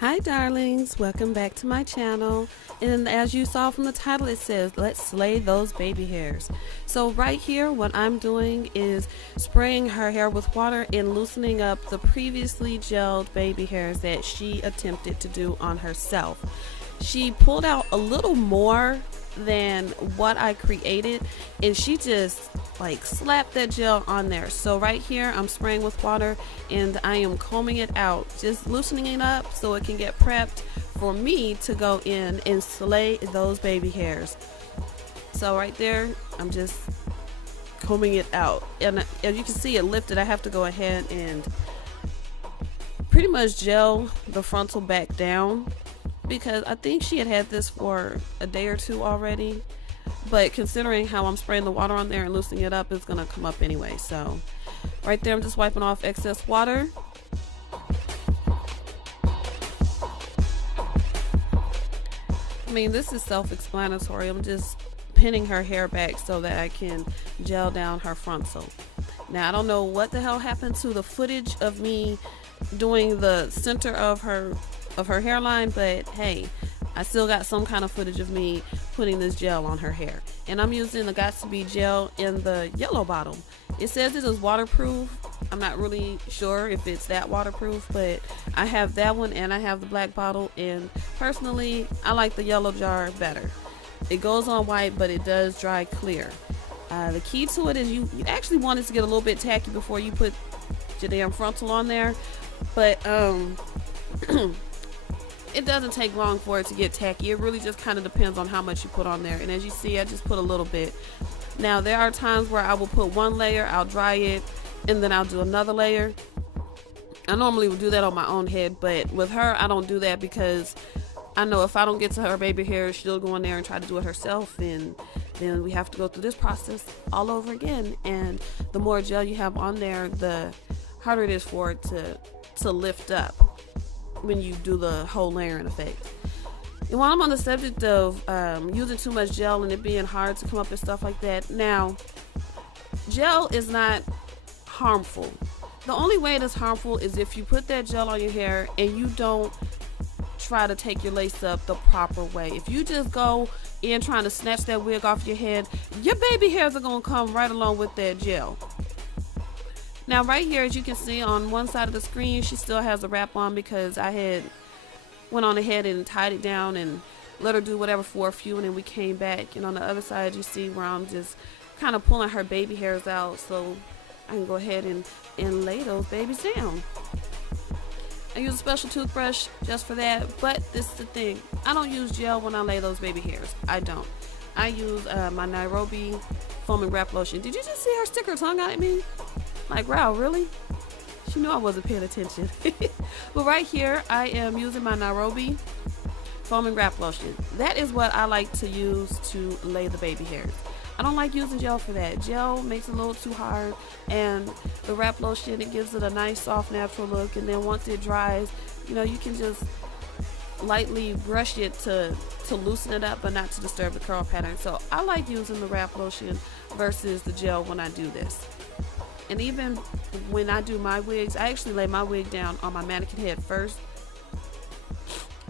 Hi darlings, welcome back to my channel. And as you saw from the title, it says let's slay those baby hairs. So right here what I'm doing is spraying her hair with water and loosening up the previously gelled baby hairs that she attempted to do on herself. She pulled out a little more than what I created, and she just like slapped that gel on there. So right here I'm spraying with water and I am combing it out, just loosening it up so it can get prepped for me to go in and slay those baby hairs. So right there I'm just combing it out, and as you can see it lifted. I have to go ahead and pretty much gel the frontal back down, because I think she had this for a day or two already, but considering how I'm spraying the water on there and loosening it up, it's gonna come up anyway. So right there I'm just wiping off excess water. I mean, this is self-explanatory. I'm just pinning her hair back so that I can gel down her frontal. Now I don't know what the hell happened to the footage of me doing the center of her hairline, but hey, I still got some kind of footage of me putting this gel on her hair. And I'm using the Got2b gel in the yellow bottle. It says it is waterproof. I'm not really sure if it's that waterproof, but I have that one and I have the black bottle, and personally I like the yellow jar better. It goes on white, but it does dry clear. The key to it is you actually want it to get a little bit tacky before you put your damn frontal on there, but it doesn't take long for it to get tacky. It really just kind of depends on how much you put on there, and as you see I just put a little bit. Now there are times where I will put one layer, I'll dry it, and then I'll do another layer. I normally would do that on my own head, but with her I don't do that, because I know if I don't get to her baby hair, she'll go in there and try to do it herself, and then we have to go through this process all over again. And the more gel you have on there, the harder it is for it to lift up when you do the whole layering effect. And while I'm on the subject of using too much gel and it being hard to come up with stuff like that, now gel is not harmful. The only way it is harmful is if you put that gel on your hair and you don't try to take your lace up the proper way. If you just go in trying to snatch that wig off your head, your baby hairs are gonna come right along with that gel. Now right here, as you can see on one side of the screen, she still has a wrap on because I had went on ahead and tied it down and let her do whatever for a few, and then we came back. And on the other side you see where I'm just kind of pulling her baby hairs out so I can go ahead and lay those babies down. I use a special toothbrush just for that, but this is the thing, I don't use gel when I lay those baby hairs. I don't. I use my Nairobi foaming wrap lotion. Did you just see her stick her tongue out at me? Like, wow, really? She knew I wasn't paying attention. But right here I am using my Nairobi foaming wrap lotion. That is what I like to use to lay the baby hairs. I don't like using gel for that. Gel makes it a little too hard, and the wrap lotion, it gives it a nice soft natural look, and then once it dries, you know, you can just lightly brush it to loosen it up but not to disturb the curl pattern. So I like using the wrap lotion versus the gel when I do this. And even when I do my wigs, I actually lay my wig down on my mannequin head first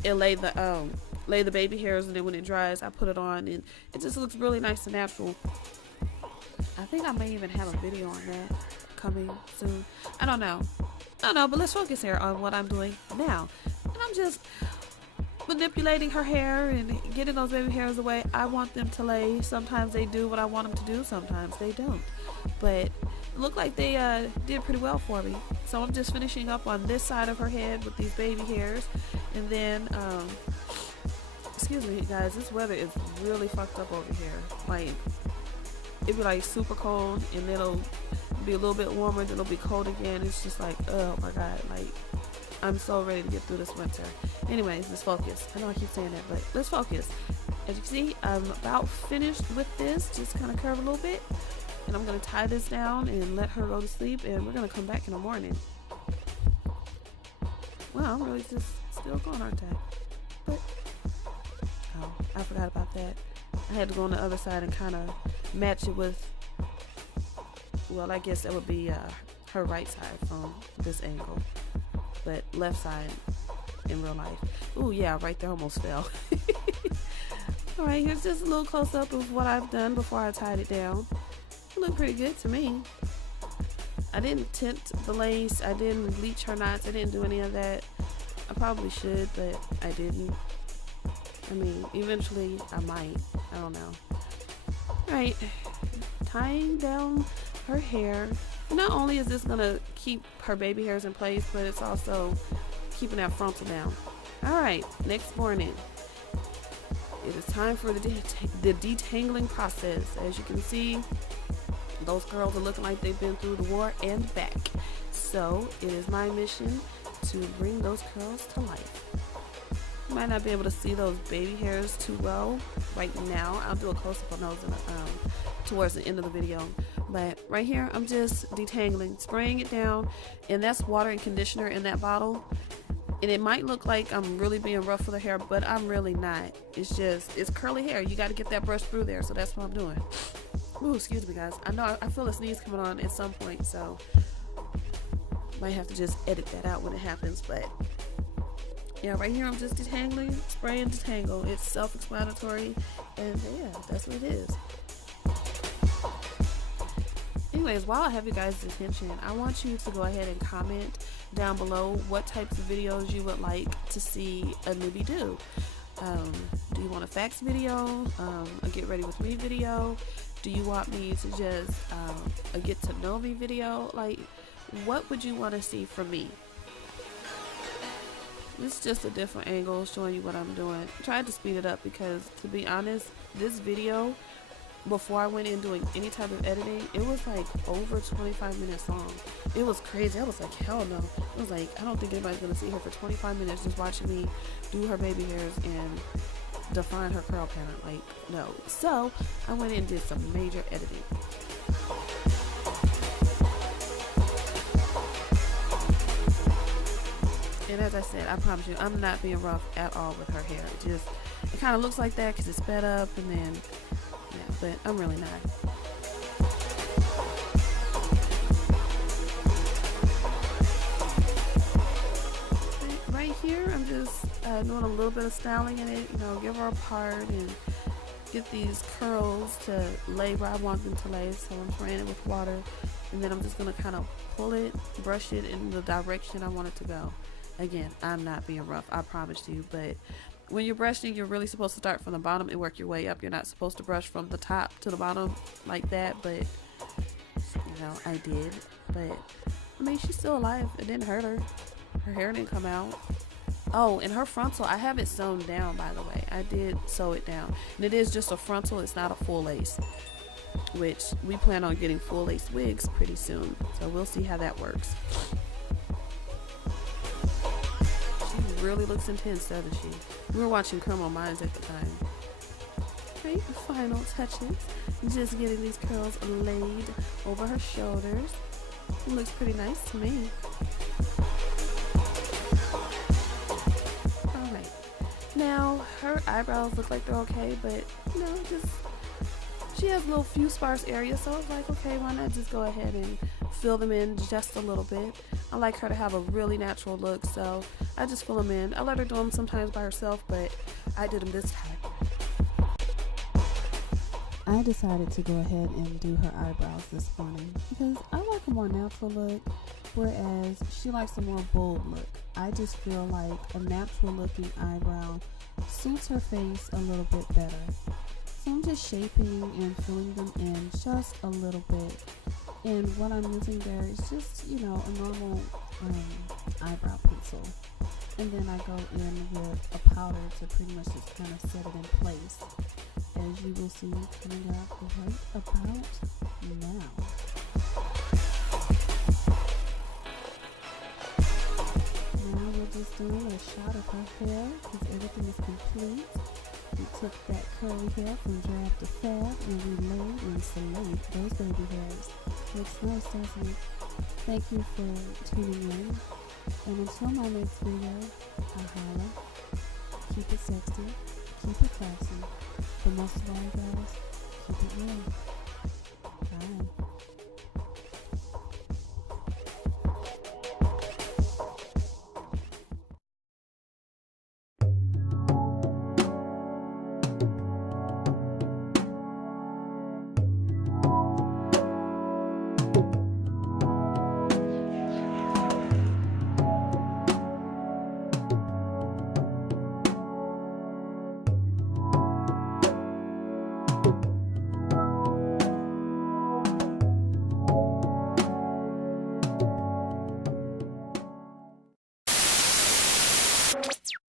and lay the baby hairs, and then when it dries I put it on, and it just looks really nice and natural. I think I may even have a video on that coming soon. I don't know, but let's focus here on what I'm doing now. And I'm just manipulating her hair and getting those baby hairs the way I want them to lay. Sometimes they do what I want them to do, sometimes they don't, but it looked like they did pretty well for me. So I'm just finishing up on this side of her head with these baby hairs, and then excuse me guys, this weather is really fucked up over here. Like, it'd be like super cold and then it'll be a little bit warmer, then it'll be cold again. It's just like, oh my god, like I'm so ready to get through this winter. Anyways, let's focus. I know I keep saying that, but let's focus. As you can see, I'm about finished with this. Just kind of curve a little bit, and I'm gonna tie this down and let her go to sleep, and we're gonna come back in the morning. Well, I'm really just still going, aren't I? But oh, I forgot about that. I had to go on the other side and kind of match it with, well, I guess that would be her right side from this angle, but left side in real life. Oh yeah, right there, almost fell. All right, here's just a little close up of what I've done before I tied it down. It looked pretty good to me. I didn't tint the lace, I didn't bleach her knots, I didn't do any of that. I probably should, but I didn't. I mean, eventually I might, I don't know. Alright, tying down her hair. Not only is this gonna keep her baby hairs in place, but it's also keeping that frontal down. Alright, next morning. It is time for the detangling process. As you can see, those curls are looking like they've been through the war and back. So it is my mission to bring those curls to life. You might not be able to see those baby hairs too well right now. I'll do a close-up on those towards the end of the video. But right here, I'm just detangling, spraying it down, and that's water and conditioner in that bottle. And it might look like I'm really being rough with the hair, but I'm really not. It's just, it's curly hair. You got to get that brush through there, so that's what I'm doing. Ooh, excuse me, guys. I know I feel a sneeze coming on at some point, so might have to just edit that out when it happens. But yeah, right here I'm just detangling, spray and detangle. It's self-explanatory, and yeah, that's what it is. Anyways, while I have you guys' attention, I want you to go ahead and comment down below what types of videos you would like to see a newbie do. Do you want a facts video, a get ready with me video? Do you want me to just a get to know me video? Like, what would you want to see from me? This is just a different angle showing you what I'm doing. I tried to speed it up because, to be honest, this video, before I went in doing any type of editing, it was like over 25 minutes long. It was crazy. I was like, hell no. It was like, I don't think anybody's gonna sit here for 25 minutes just watching me do her baby hairs and define her curl pattern. Like, no. So I went in and did some major editing. And as I said, I promise you, I'm not being rough at all with her hair. It kind of looks like that because it's sped up, and then yeah, but I'm really not. Right here, I'm just doing a little bit of styling in it, you know, give her a part and get these curls to lay where I want them to lay. So I'm spraying it with water, and then I'm just going to kind of pull it, brush it in the direction I want it to go. Again, I'm not being rough, I promise you, but when you're brushing, you're really supposed to start from the bottom and work your way up. You're not supposed to brush from the top to the bottom like that, but you know, I did. But I mean, she's still alive. It didn't hurt her. Her hair didn't come out. Oh, and her frontal, I have it sewn down, by the way. I did sew it down, and it is just a frontal. It's not a full lace, which we plan on getting full lace wigs pretty soon, so we'll see how that works. Really looks intense, doesn't she? We were watching Criminal Minds at the time. Right, final touches. Just getting these curls laid over her shoulders. It looks pretty nice to me. Alright. Now, her eyebrows look like they're okay, but, you know, just, she has a little few sparse areas, so I was like, okay, why not just go ahead and fill them in just a little bit. I like her to have a really natural look, so I just fill them in. I let her do them sometimes by herself, but I did them this time. I decided to go ahead and do her eyebrows this morning because I like a more natural look, whereas she likes a more bold look. I just feel like a natural looking eyebrow suits her face a little bit better. So I'm just shaping and filling them in just a little bit. And what I'm using there is just, you know, a normal eyebrow pencil. And then I go in with a powder to pretty much just kind of set it in place, as you will see coming up right about now. Now we're just doing a shot of her hair because everything is complete. We took that curly hair from drab to fab and we laid and slayed those baby hairs. Looks nice, doesn't it? Thank you for tuning in. And until my next video, holla. Keep it sexy, keep it classy. But most of all, guys, keep it real. Bye.